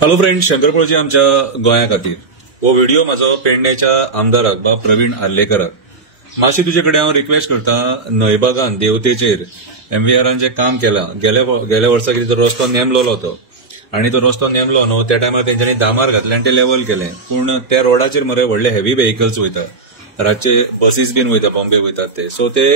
Hello friend, Shankar पळजी आमच्या गोंया खातीर हो व्हिडिओ म्हाजो पेडण्याच्या आमदाराक बा प्रवीण आर्लेकराक मातशी तुजे कडेन हांव रिक्वेस्ट करता. न्हंयबागान देवतेचेर MVRन जे काम केलां गेल्या वर्सा कितें तो रस्तो नेमलोलो तो आणि तो रस्तो नेमलो न्हू त्या टायमार तेंच्यांनी दामार घातले आनी ते लेवल केले. पूण त्या रोडाचेर मरे व्हडले हेवी व्हेकल्स वयता, रातचे बसीस बीन वयता, बॉम्बे वयतात ते. सो ते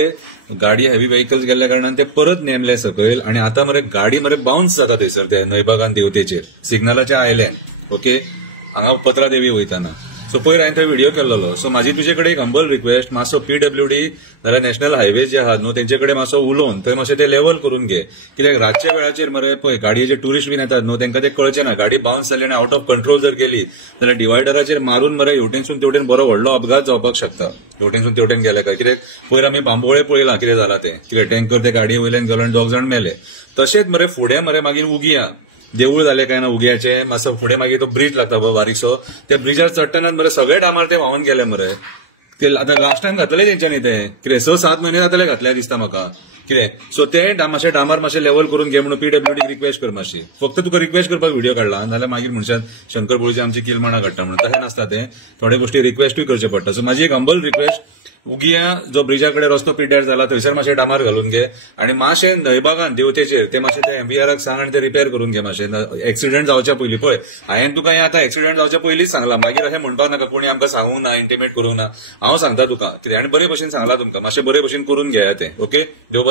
गाडी हेवी व्हेकल्स गेल्ल्या कारणान ते परत नेमले सकयल आणि आता मरे गाडी मरे बाउन्स जाता थंयसर ते न्हंयबागान देवतेचेर सिग्नलाच्या आयल्यान. ओके, हांगा पत्रादेवी वयताना. सो पयर हांवें थंय व्हिडिओ केल्लो. सो म्हाजी तुजे कडेन एक हंबल रिक्वेस्ट, मातसो PWD नाल्यार नॅशनल हायवेज जे आहात न्हू तेंचे कडेन मातसो उलोवन थंय मातशें ते लेवल करून घे. कित्याक रातच्या वेळाचेर मरे पळय गाडयेचे टुरिस्ट बीन येतात न्हू, तांकां ते कळचें ना. गाडी बाउन्स जाली आनी आउट ऑफ कंट्रोल जर गेली जाल्यार डिवायडराचेर मारून मरे हेवटेनसून तेवटेन बरो व्हडलो अपघात जावपाक शकता. हेवटेनसून तेवटेन गेले काय, कित्याक पयर आमी बांबोळे पळयलां कितें जालां ते. कित्याक टँकर ते गाडये वयल्यान गेलो आनी 2 जाण मेले. तशेंच मरे फुडें मरे मागीर उगिया देवूळ जालें काय ना उग्याचें, मातसो फुडें मागीर तो ब्रिज लागता बारीकसो, त्या ब्रिजार चडटनाच मरे सगळे डामार ते व्हांवून गेले मरे. ते आता लास्ट टायम घातले तेंच्यांनी ते कितें 6-7 म्हयने जातले घातल्या दिसता म्हाका कितें. सो ते मातशें डामार मातशें लेवल करून घे म्हणून PWD रिक्वेस्ट कर मातशी. फक्त तुका रिक्वेस्ट करपाक व्हिडिओ काडला नाल्यार मागीर म्हणशात शंकर पळजी आमची किलमाणा काडटा म्हणून. तशें नासता ते, थोडे गोष्टी रिक्वेस्टूय करचे पडटा. सो म्हाजी एक हंबल रिक्वेस्ट, उगिया जो ब्रिजा कडेन रस्तो पिड्ड्यार जाला थंयसर मातशें डामार घालून घे आणि मातशें न्हंयबागान देवतेचेर ते मातशें ते MVRक सांग आनी ते रिपेर करून घे मातशें. एक्सिडेंट जावच्या पयलीं पळय हांवें तुका हें आतां एक्सिडेंट जावच्या पयलींच सांगलां, मागीर अशें म्हणपाक नाका कोणी आमकां सांगूंक ना, इंटिमेट करूंक ना. हांव सांगता तुका कितें, आनी बरे भशेन सांगलां तुमकां, मातशें बरे भशेन करून घेया तें. ओके, देव